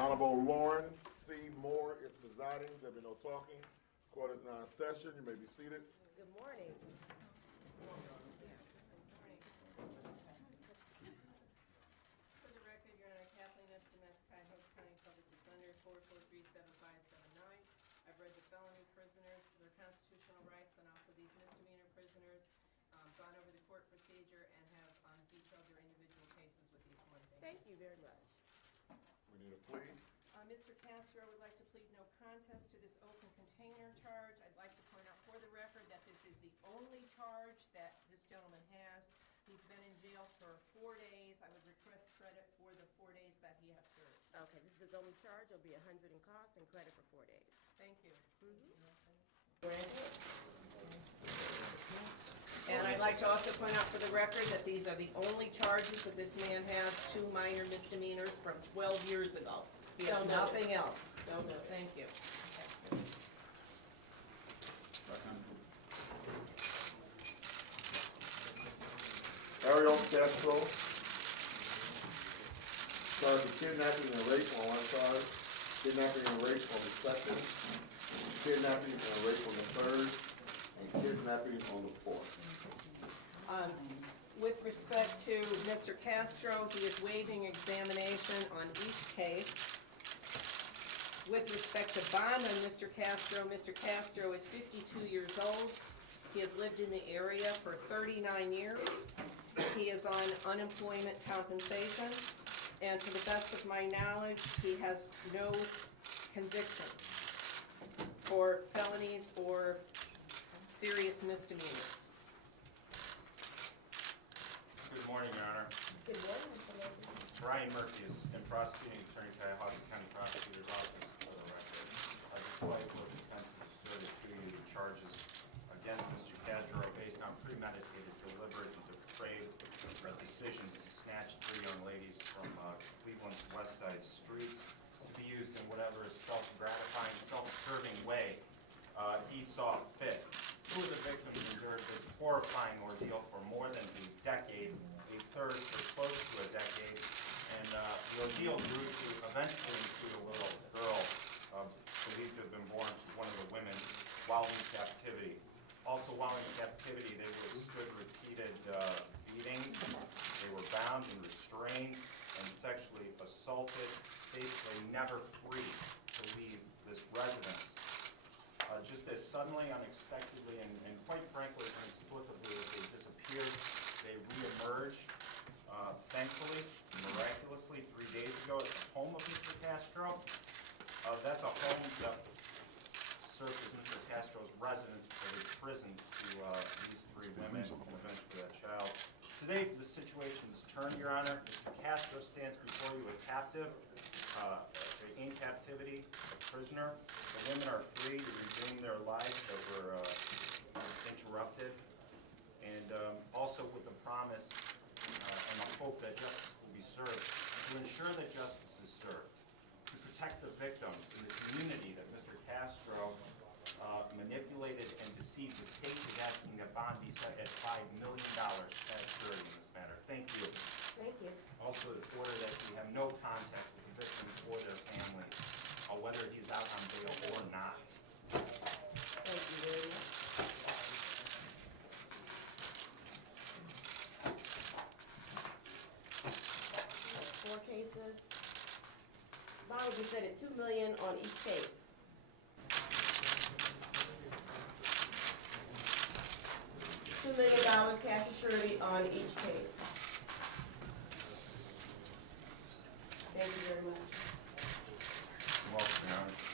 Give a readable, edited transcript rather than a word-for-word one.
Honorable Lauren C. Moore is presiding. There will be no talking. Court is now in session. You may be seated. Good morning. For the record, Your Honor, Kathleen DeMetz, County Public Defender, 443-75579. I've read the felony prisoners, their constitutional rights, and also these misdemeanor prisoners, gone over the court procedure, and have detailed their individual cases with each one. Thank you very much. We need a plea. Mr. Castro would like to plead no contest to this open container charge. I'd like to point out for the record that this is the only charge that this gentleman has. He's been in jail for 4 days. I would request credit for the 4 days that he has served. Okay, this is his only charge. It'll be 100 in cost and credit for 4 days. Thank you. Granted. And I'd like to also point out for the record that these are the only charges that this man has, 2 minor misdemeanors from 12 years ago. He has nothing else. So noted. Thank you. Ariel Castro, charged with kidnapping and rape on one charge, kidnapping and rape on the second, kidnapping and rape on the third, and kidnapping on the fourth. With respect to Mr. Castro, he is waiving examination on each case. With respect to bond on Mr. Castro is 52 years old. He has lived in the area for 39 years. He is on unemployment compensation, and to the best of my knowledge, he has no convictions for felonies or serious misdemeanors. Good morning, Your Honor. Good morning, Mr. Levy. Brian Murphy, Assistant Prosecuting Attorney, Cuyahoga County Prosecutor's Office, for the record. Despite what the defense has asserted to you, the charges against Mr. Castro are based on premeditated, deliberate, and depraved decisions to snatch 3 young ladies from Cleveland's West Side streets to be used in whatever self-gratifying, self-serving way he saw fit. 2 of the victims endured this horrifying ordeal for more than a decade, a third for close to a decade, and the ordeal grew to eventually include a little girl believed to have been born to one of the women while in captivity. Also, while in captivity, they withstood repeated beatings. They were bound and restrained and sexually assaulted, basically never free to leave this residence. Just as suddenly, unexpectedly, and quite frankly, inexplicably as they disappeared, they reemerged, thankfully, miraculously, 3 days ago at the home of Mr. Castro. That's a home that served as Mr. Castro's residence for his prison to these 3 women and eventually that child. Today, the situation is turned, Your Honor. Mr. Castro stands before you a captive, in captivity, a prisoner. The women are free to resume their lives that were interrupted, and also with the promise and the hope that justice will be served, to ensure that justice is served, to protect the victims and the community that Mr. Castro manipulated and deceived. The state is asking that bond be set at $5 million as surety in this matter. Thank you. Thank you. Also, the order that we have no contact with the victims or their families, whether he's out on bail or not. Thank you very much. That's 4 cases. Bond will be set at $2 million on each case. $2 million cash surety on each case. Thank you very much. You're welcome, Your Honor.